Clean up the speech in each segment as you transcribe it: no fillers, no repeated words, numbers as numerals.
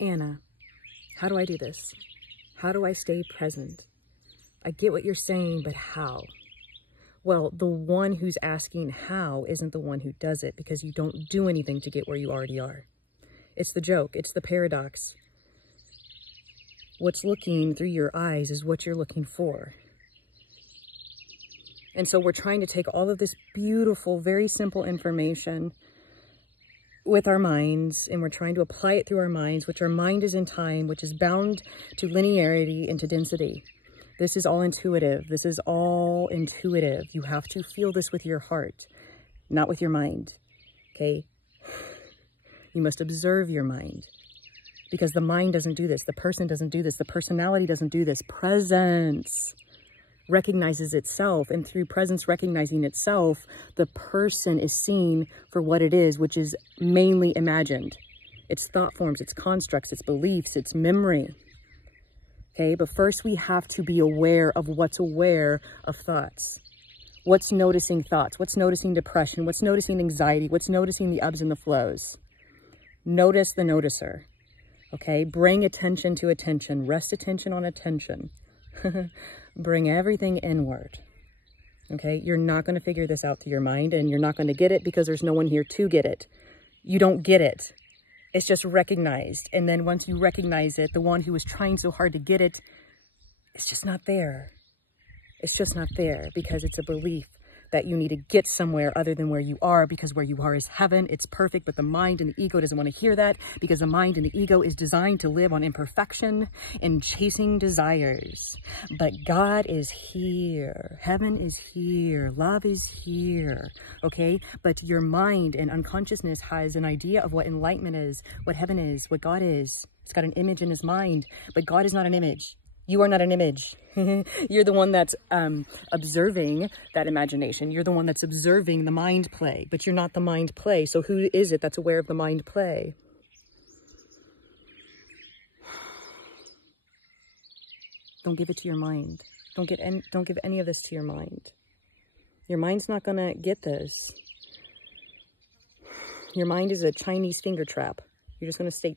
Anna, how do I do this? How do I stay present? I get what you're saying, but how? Well, the one who's asking how isn't the one who does it, because you don't do anything to get where you already are. It's the joke. It's the paradox. What's looking through your eyes is what you're looking for. And so we're trying to take all of this beautiful, very simple information with our minds, and we're trying to apply it through our minds, which our mind is in time, which is bound to linearity and to density. This is all intuitive. This is all intuitive. You have to feel this with your heart, not with your mind, okay? You must observe your mind, because the mind doesn't do this. The person doesn't do this. The personality doesn't do this. Presence recognizes itself, and through presence recognizing itself, the person is seen for what it is, which is mainly imagined. It's thought forms, it's constructs, it's beliefs, it's memory. Okay, but first we have to be aware of what's aware of thoughts. What's noticing thoughts? What's noticing depression? What's noticing anxiety? What's noticing the ebbs and the flows? Notice the noticer. Okay, bring attention to attention. Rest attention on attention. Bring everything inward. Okay, you're not going to figure this out through your mind, and you're not going to get it because there's no one here to get it. You don't get it. It's just recognized. And then once you recognize it, the one who was trying so hard to get it, it's just not there. It's just not there, because it's a belief that you need to get somewhere other than where you are, because where you are is heaven. It's perfect, but the mind and the ego doesn't want to hear that, because the mind and the ego is designed to live on imperfection and chasing desires. But God is here. Heaven is here. Love is here. Okay? But your mind and unconsciousness has an idea of what enlightenment is, what heaven is, what God is. It's got an image in his mind, but God is not an image. You are not an image. You're the one that's observing that imagination. You're the one that's observing the mind play, but you're not the mind play. So who is it that's aware of the mind play? Don't give it to your mind. Don't give any of this to your mind. Your mind's not gonna get this. Your mind is a Chinese finger trap. You're just gonna stay.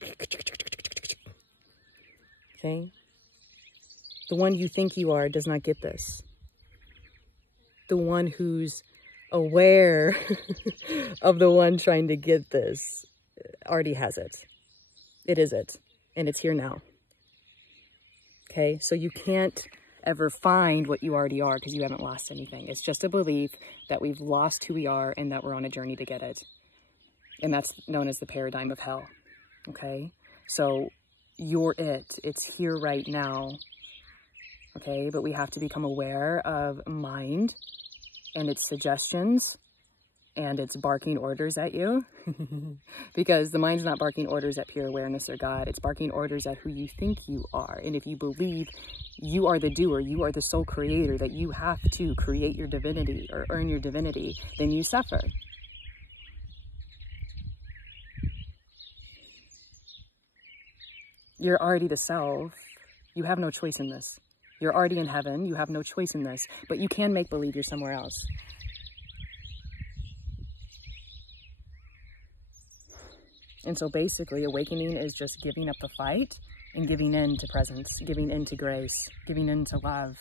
Okay? The one you think you are does not get this. The one who's aware of the one trying to get this already has it. It is it. And it's here now. Okay? So you can't ever find what you already are, because you haven't lost anything. It's just a belief that we've lost who we are and that we're on a journey to get it. And that's known as the paradigm of hell. Okay? So you're it. It's here right now. Okay, but we have to become aware of mind and its suggestions and its barking orders at you. Because the mind's not barking orders at pure awareness or God. It's barking orders at who you think you are. And if you believe you are the doer, you are the sole creator, that you have to create your divinity or earn your divinity, then you suffer. You're already the self. You have no choice in this. You're already in heaven. You have no choice in this. But you can make believe you're somewhere else. And so basically, awakening is just giving up the fight and giving in to presence, giving in to grace, giving in to love,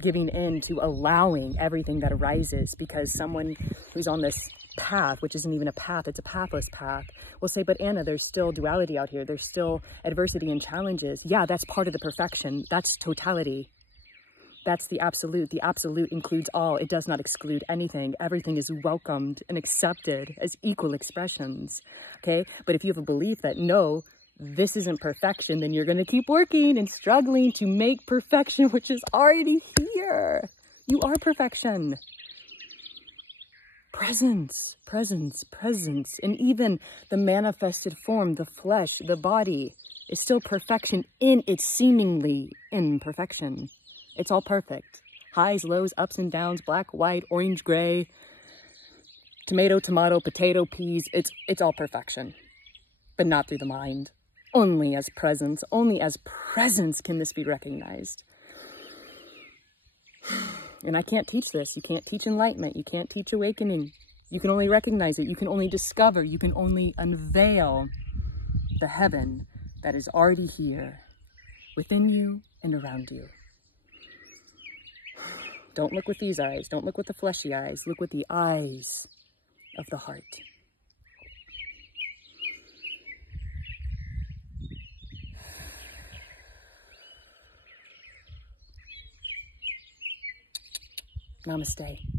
giving in to allowing everything that arises, because someone who's on this path, which isn't even a path, it's a pathless path, will say, but Anna, there's still duality out here. There's still adversity and challenges. Yeah, that's part of the perfection. That's totality. That's the absolute. The absolute includes all. It does not exclude anything. Everything is welcomed and accepted as equal expressions. Okay? But if you have a belief that, no, this isn't perfection, then you're going to keep working and struggling to make perfection, which is already here. You are perfection. Presence, presence, presence. And even the manifested form, the flesh, the body, is still perfection in its seemingly imperfection. It's all perfect. Highs, lows, ups and downs, black, white, orange, gray, tomato, tomato, potato, peas. It's all perfection, but not through the mind. Only as presence can this be recognized. And I can't teach this. You can't teach enlightenment. You can't teach awakening. You can only recognize it. You can only discover. You can only unveil the heaven that is already here, within you and around you. Don't look with these eyes. Don't look with the fleshy eyes. Look with the eyes of the heart. Namaste.